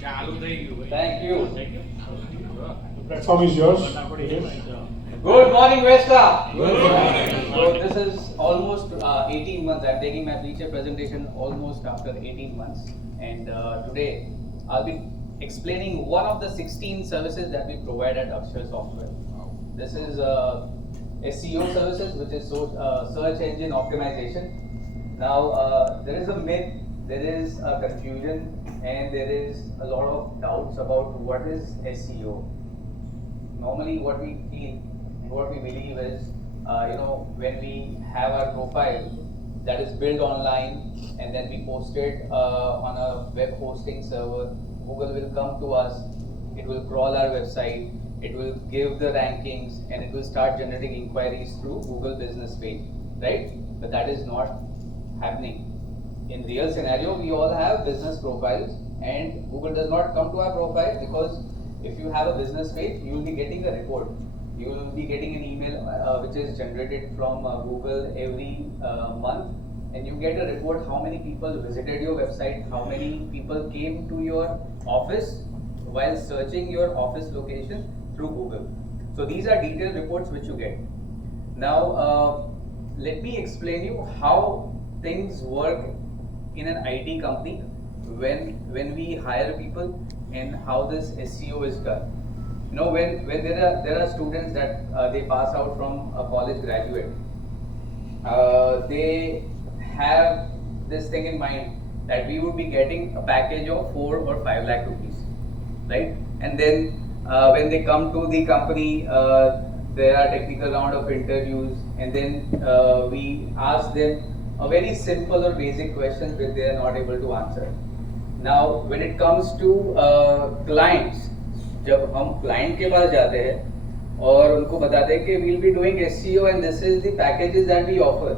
Thank you. The platform is yours. Good morning, Vesta. Good morning. So this is almost 18 months. I'm taking my feature presentation almost after 18 months. And today I'll be explaining one of the 16 services that we provide at Akshar Softweb. This is SEO services, which is search engine optimization. Now there is a myth, there is a confusion, and there is a lot of doubts about what is SEO. Normally what we feel and what we believe is, when we have our profile that is built online and then we post it on a web hosting server, Google will come to us, it will crawl our website, it will give the rankings, and it will start generating inquiries through Google business page, right? But that is not happening. In real scenario, we all have business profiles, and Google does not come to our profile, because if you have a business page, you will be getting a report. You will be getting an email which is generated from Google every month, and you get a report how many people visited your website, how many people came to your office while searching your office location through Google. So these are detailed reports which you get. Now let me explain you how things work in an IT company when we hire people, and how this SEO is done. When there are students that they pass out from a college graduate, they have this thing in mind that we would be getting a package of 4 or 5 lakh rupees, right? And then when they come to the company, there are technical round of interviews, and then we ask them a very simple or basic question which they are not able to answer. Now when it comes to clients, जब हम client के पास जाते हैं और उनको बताते हैं कि we'll be doing SEO and this is the packages that we offer,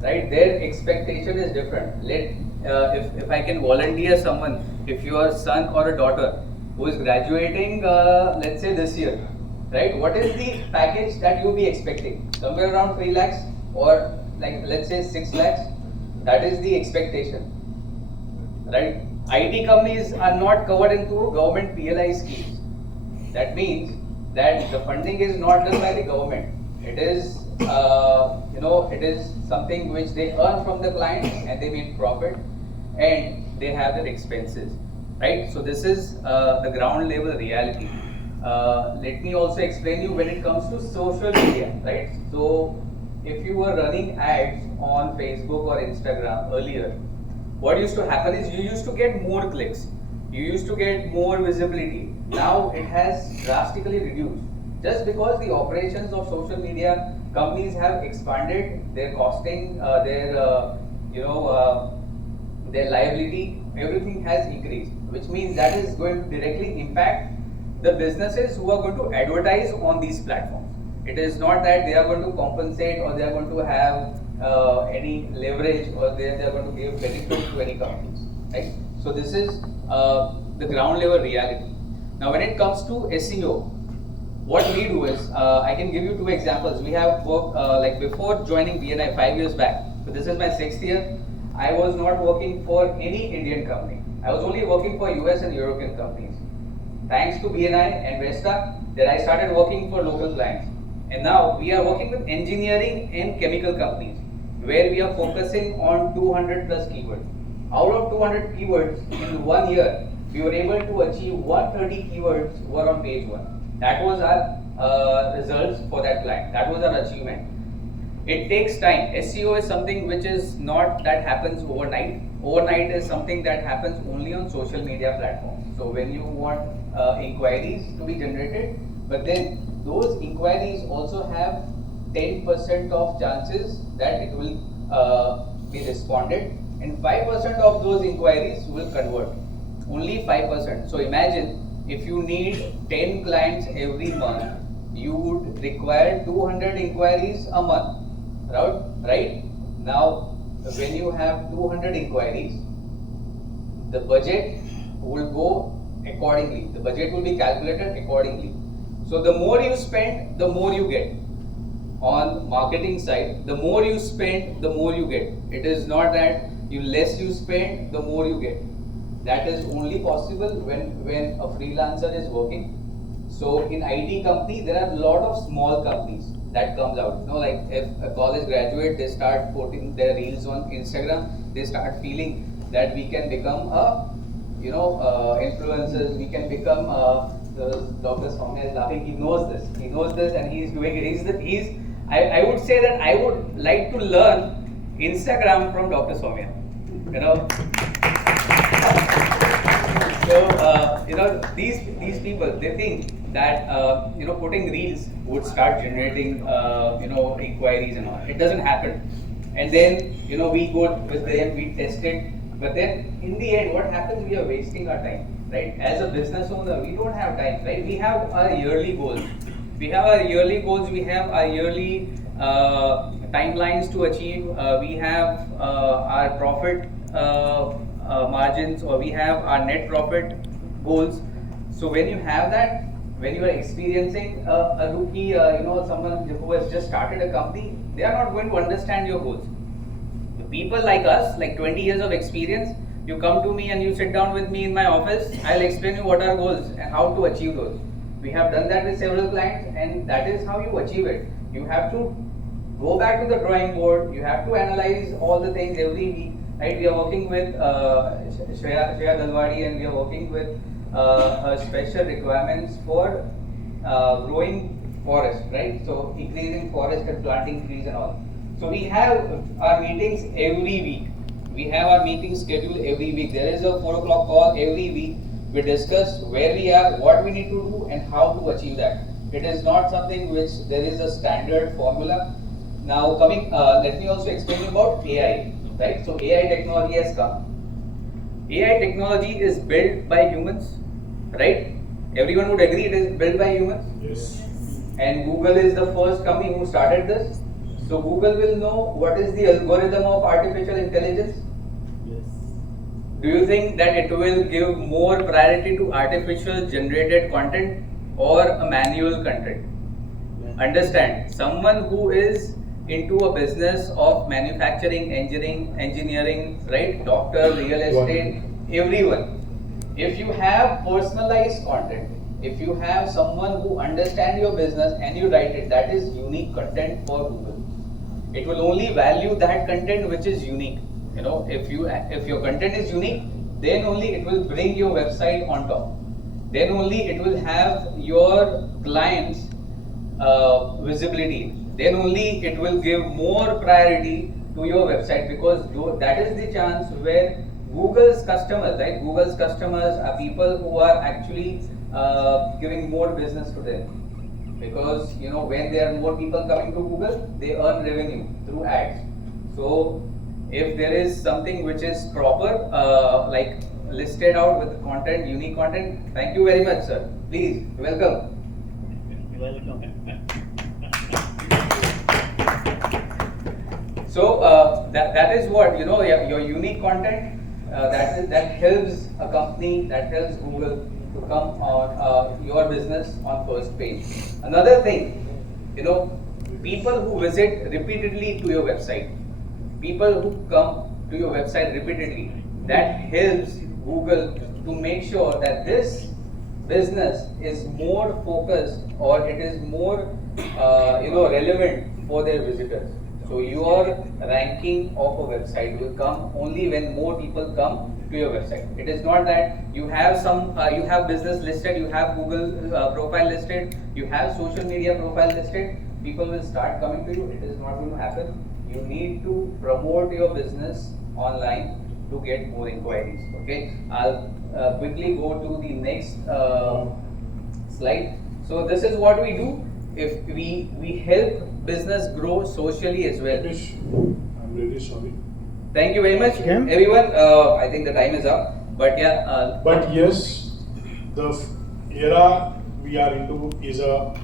right? Their expectation is different. If I can volunteer someone, if your son or a daughter who is graduating, let's say this year, right? What is the package that you'll be expecting? Somewhere around 3 lakhs, or like let's say 6 lakhs. That is the expectation, right? IT companies are not covered into government PLI schemes. That means that the funding is not done by the government. It is, it is something which they earn from the client, and they make profit, and they have their expenses, right? So this is the ground level reality. Let me also explain you when it comes to social media, right? So if you were running ads on Facebook or Instagram earlier, what used to happen is you used to get more clicks, you used to get more visibility. Now it has drastically reduced, just because the operations of social media companies have expanded, their costing, their liability, everything has increased, which means that is going to directly impact the businesses who are going to advertise on these platforms. It is not that they are going to compensate, or they are going to have any leverage, or they are going to give benefit to any companies, right? So this is the ground level reality. Now when it comes to SEO, what we do is, I can give you 2 examples. We have worked, like before joining BNI 5 years back, so this is my 6th year, I was not working for any Indian company. I was only working for US and European companies. Thanks to BNI and Vesta, that I started working for local clients. And now we are working with engineering and chemical companies, where we are focusing on 200 plus keywords. Out of 200 keywords in 1 year, we were able to achieve 130 keywords were on page 1. That was our results for that client. That was our achievement. It takes time. SEO is something which is not that happens overnight. Overnight is something that happens only on social media platforms. So when you want inquiries to be generated, but then those inquiries also have 10% of chances that it will be responded, and 5% of those inquiries will convert. Only 5%. So imagine if you need 10 clients every month, you would require 200 inquiries a month, right? Now when you have 200 inquiries, the budget will go accordingly. The budget will be calculated accordingly. So the more you spend, the more you get. On marketing side, the more you spend, the more you get. It is not that less you spend, the more you get. that is only possible when a freelancer is working. So in IT company, there are a lot of small companies that comes out. You know, like if a college graduate, they start putting their reels on Instagram, they start feeling that we can become a, influencers, we can become, Dr. Soumya is laughing, he knows this and he's doing it. I would say that I would like to learn Instagram from Dr. Soumya, you know. So, these people, they think that, putting reels would start generating, inquiries and all. It doesn't happen. And then, we go with them, we test it. But then, in the end, what happens? We are wasting our time, right? As a business owner, we don't have time, right? We have our yearly goals. We have our yearly timelines to achieve. We have our profit margins, or we have our net profit goals. So when you have that, when you are experiencing a rookie, someone who has just started a company, they are not going to understand your goals. The people like us, like 20 years of experience, you come to me and you sit down with me in my office, I'll explain you what are goals and how to achieve those. We have done that with several clients, and that is how you achieve it. You have to go back to the drawing board, you have to analyze all the things every week. Right, we are working with Shreya Dalwadi, and we are working with special requirements for growing forest, right? So increasing forest and planting trees and all. So we have our meetings every week. We have our meetings scheduled every week. There is a 4 o'clock call every week. We discuss where we are, what we need to do, and how to achieve that. It is not something which there is a standard formula. Now let me also explain about AI. Right? So AI technology has come. AI technology is built by humans, right? Everyone would agree it is built by humans. Yes. And Google is the first company who started this. So Google will know what is the algorithm of artificial intelligence. Yes. Do you think that it will give more priority to artificial generated content or a manual content? Yeah. Understand, someone who is into a business of manufacturing, engineering, right? Doctor, real estate, everyone. If you have personalized content, if you have someone who understands your business and you write it, that is unique content for Google. It will only value that content which is unique. If your content is unique, then only it will bring your website on top. Then only it will have your clients visibility. Then only it will give more priority to your website, because that is the chance where Google's customers, right? Google's customers are people who are actually giving more business to them, because when there are more people coming to Google, they earn revenue through ads. So if there is something which is proper, like listed out with the content, unique content, thank you very much, sir. Please welcome. Welcome. So that is what your unique content that helps a company, that helps Google to come on your business on first page. Another thing, people who visit repeatedly to your website, people who come to your website repeatedly, that helps Google to make sure that this business is more focused, or it is more relevant for their visitors. So your ranking of a website will come only when more people come to your website. It is not that you have you have business listed, you have Google profile listed, you have social media profile listed, people will start coming to you. It is not going to happen. You need to promote your business online to get more inquiries. Okay, I'll quickly go to the next slide. So this is what we do. If we help business grow socially as well. Dipesh, I'm really sorry. Thank you very much, Again? everyone. I think the time is up. But yeah. But yes, the era we are into is a